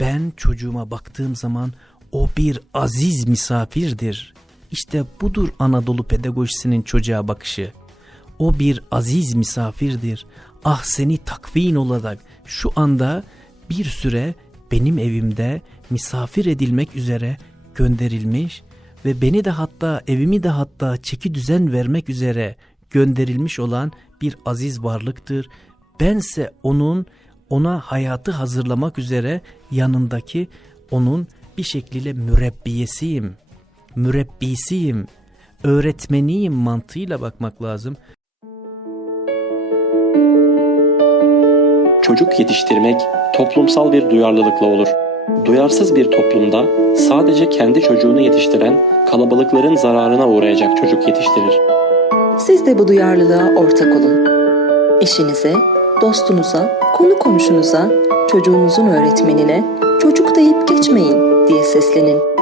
Ben çocuğuma baktığım zaman o bir aziz misafirdir. İşte budur Anadolu pedagojisinin çocuğa bakışı. O bir aziz misafirdir. Ah seni takvin olarak şu anda bir süre benim evimde misafir edilmek üzere gönderilmiş ve beni de hatta evimi de hatta çeki düzen vermek üzere gönderilmiş olan bir aziz varlıktır. Bense onun ona hayatı hazırlamak üzere yanındaki onun bir şekliyle mürebbiyesiyim, mürebbisiyim, öğretmeniyim mantığıyla bakmak lazım. Çocuk yetiştirmek toplumsal bir duyarlılıkla olur. Duyarsız bir toplumda sadece kendi çocuğunu yetiştiren kalabalıkların zararına uğrayacak çocuk yetiştirir. Siz de bu duyarlılığa ortak olun. Eşinize, dostunuza, konu komşunuza, çocuğunuzun öğretmenine çocuk deyip geçmeyin diye seslenin.